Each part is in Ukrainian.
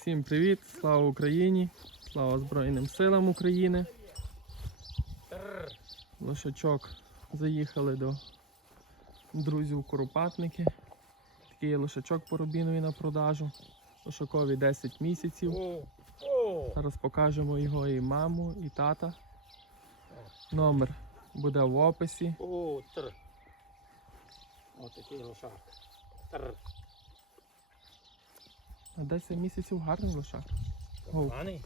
Всім привіт! Слава Україні! Слава Збройним силам України! Лошачок заїхали до друзів Куропатники. Такий лошачок по на продажу. Лошакові 10 місяців. Зараз покажемо його і маму, і тата. Номер буде в описі. о, такий лошак. Тр. На 10 місяців гарний лошак. Поганий?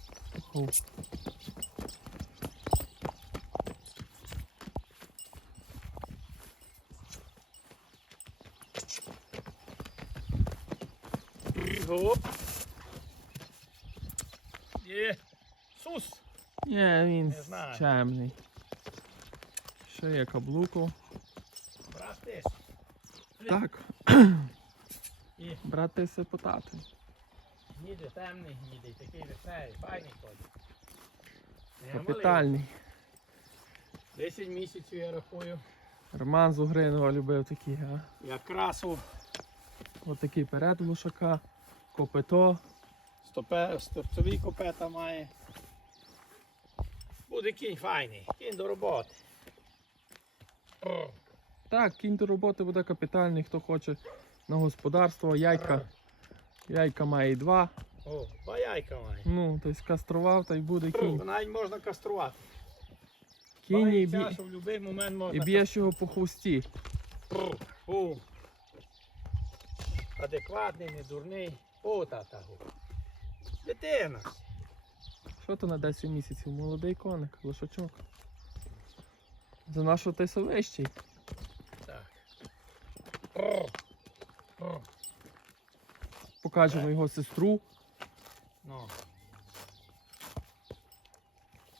Є. Сус. Ні, він Не чемний. Ще є каблуку. Братиш. Так, І брати се ніде темний, ніде такий веселий, файний ходить. Капітальний. 10 місяців я рахую. Роман з Угринова любив такі, а? Якраз Ось такий перед лошака, копито. стопе, стопцові копета має. Буде кінь файний, кінь до роботи. Так, кінь до роботи буде капітальний, хто хоче на господарство, яйка. Яйка має і два. О, два яйка має. Ну, тобто кастрував та й буде кінь. Навіть можна каструвати. Кінь і, момент і б'єш його по хвості. О. Адекватний, не дурний. О, тата. Дитина. Що то на 10 місяців? Молодий коник, лошачок. За нашу ти совищий. Так. О. О. Покажемо його сестру. Ну.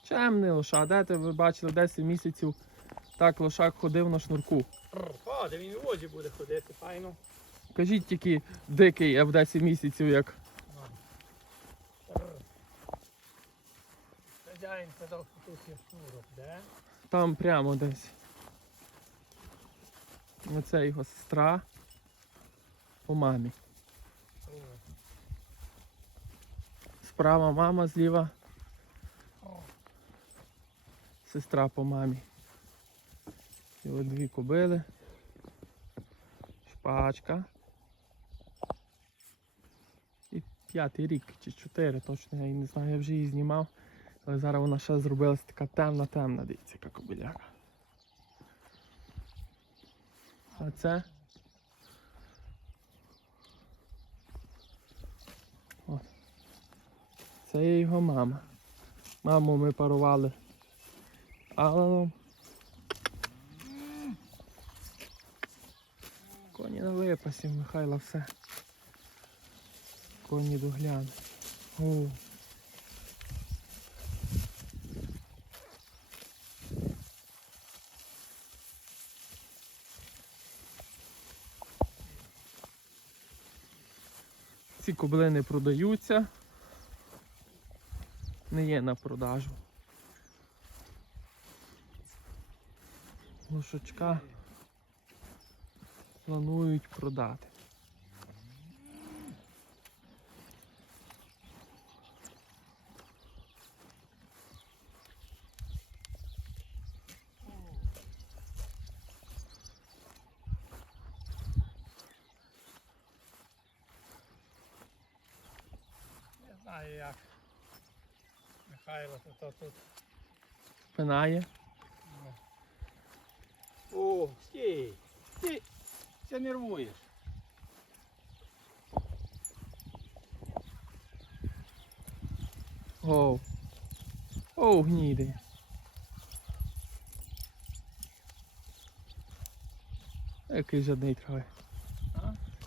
Чемний лоша, де ти ви бачили 10 місяців, так лошак ходив на шнурку. Ходи, він у возі буде ходити, файно. Кажіть тільки дикий, а в 10 місяців як. Хазяїн казав, що тут є шнурок, де? Там прямо десь. Оце його сестра по мамі. Справа мама, зліва сестра по мамі. І от дві кобили. Шпачка. І п'ятий рік чи чотири, точно я не знаю, я вже її знімав. Але зараз вона ще зробилася така темна-темна, дивіться, яка кобиляка. А це. Це є його мама. Маму ми парували Аланом. Коні на випасі, Михайла все. Коні догляне. Ці коблини продаються. Не є на продажу. Лошачка планують продати. Знаю як. Михайло, то, тут. Пинає. О, стій. Ти це нервуєш. Оу. Оу, гніде. Який жадний трави.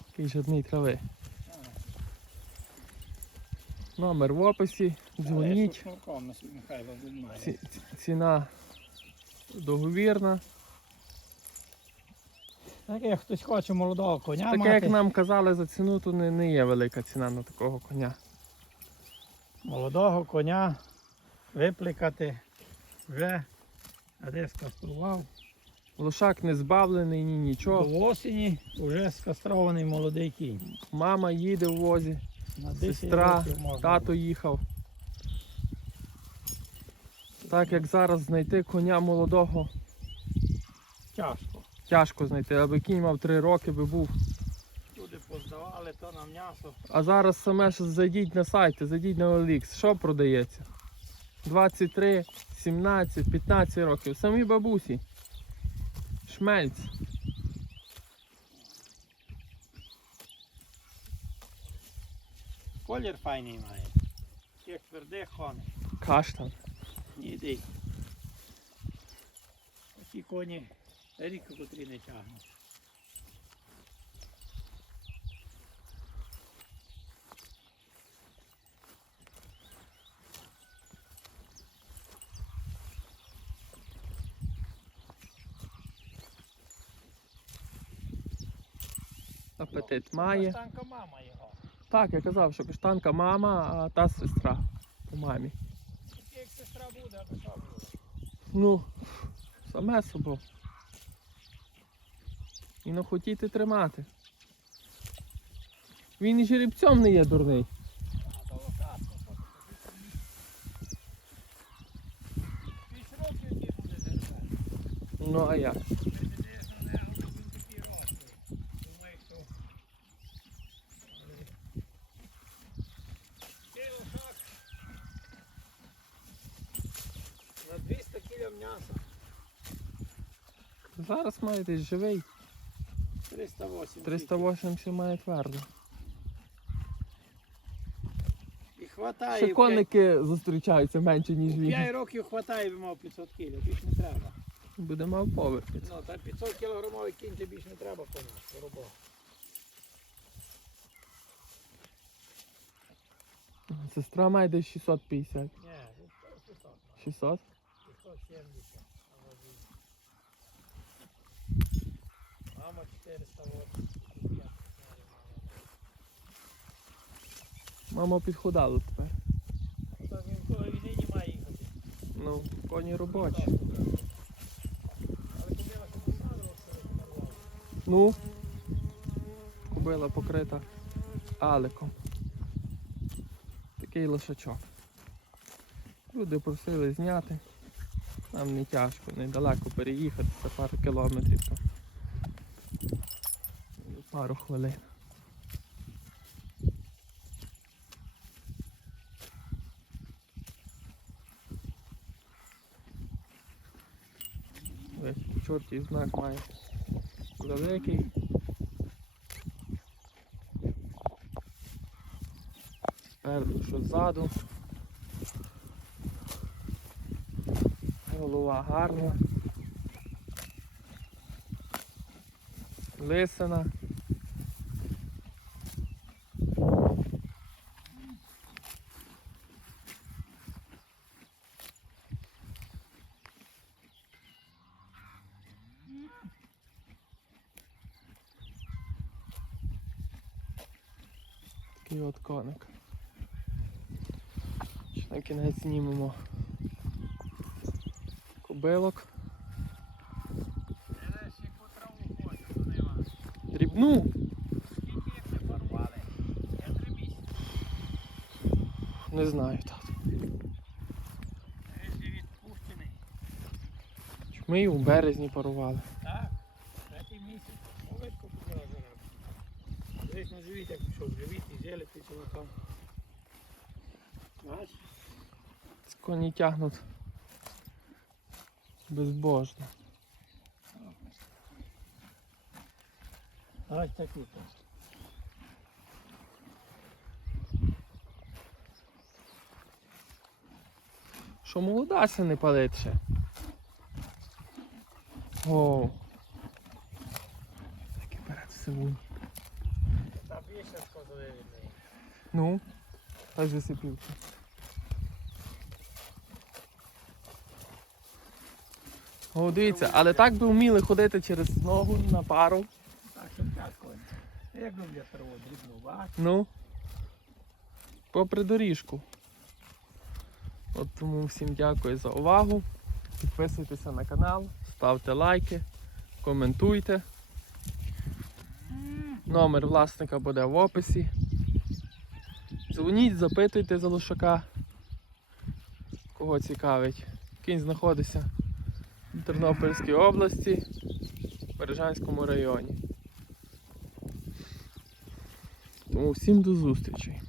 Який жадний трави. Номер в описі. Дзвоніть. Ці- Ціна договірна. Так як хтось хоче молодого коня Таке, мати, як нам казали за ціну, то не, не є велика ціна на такого коня. молодого коня випликати вже де скастрував. Лошак не збавлений, ні нічого. До осені вже скастрований молодий кінь. Мама їде в возі. На Сестра, тато їхав. Так як зараз знайти коня молодого Тяжко. тяжко знайти, аби кінь мав 3 роки би був. Люди поздавали то на м'ясо. А зараз саме ж зайдіть на сайти, зайдіть на OLX, що продається? 23, 17, 15 років. Самі бабусі. Шмельць. Колір файний має. Як твердих коней. Каштан. Ніди. Такі коні рідко котрі не тягнуть. Апетит має. Каштанка мама його. Так, я казав, що каштанка мама, а та сестра по мамі. Тільки як сестра буде, а то що буде? Ну, саме собою. І не хотіти тримати. Він і жеребцем не є дурний. А то лошадка. Шість років ті буде держати. Ну а як? На 200 кг м'яса. Зараз має десь живий. 380. 380 має твердо. І хватає. Ще конники зустрічаються менше, ніж він. 5 років хватає, би мав 500 кг, більше не треба. Буде мав поверх. Ну, та 500 кілограмовий кінь тобі більше не треба по нас, робота. Сестра має десь 650. Ні, ну, 600. 600? 670. або більше. Мама 400 вот. Мама підхудала тепер. Так він коли війни не має їхати. Ну, коні робочі. Але що розмовляла. Ну, кобила покрита аликом. Такий лошачок. Люди просили зняти. Нам не тяжко, недалеко переїхати, це пару кілометрів. Пару хвилин. Весь чортів знак має великий. Спереду, що ззаду. Голова гарна. Лисина. Такий от коник. Ще на кінець знімемо кобилок. Дрібну. Не знаю пущений. Ми її у березні парували. Так, третій місяць. Десь на живіт, як пішов живіт і там. Бач? Ці коні тягнуть безбожно. Ось таку то. Що молодася не палить ще. О. Такий перед сивунь. Та більше неї. Ну, та засипівки. О, дивіться, але так би вміли ходити через ногу на пару. Так, що тяжко. Як люблять траву дрібну, бач? Ну. Попри доріжку. От тому всім дякую за увагу. Підписуйтеся на канал, ставте лайки, коментуйте. Номер власника буде в описі. Дзвоніть, запитуйте за лошака. Кого цікавить. Кінь знаходиться в Тернопільській області, в Бережанському районі. Тому всім до зустрічі.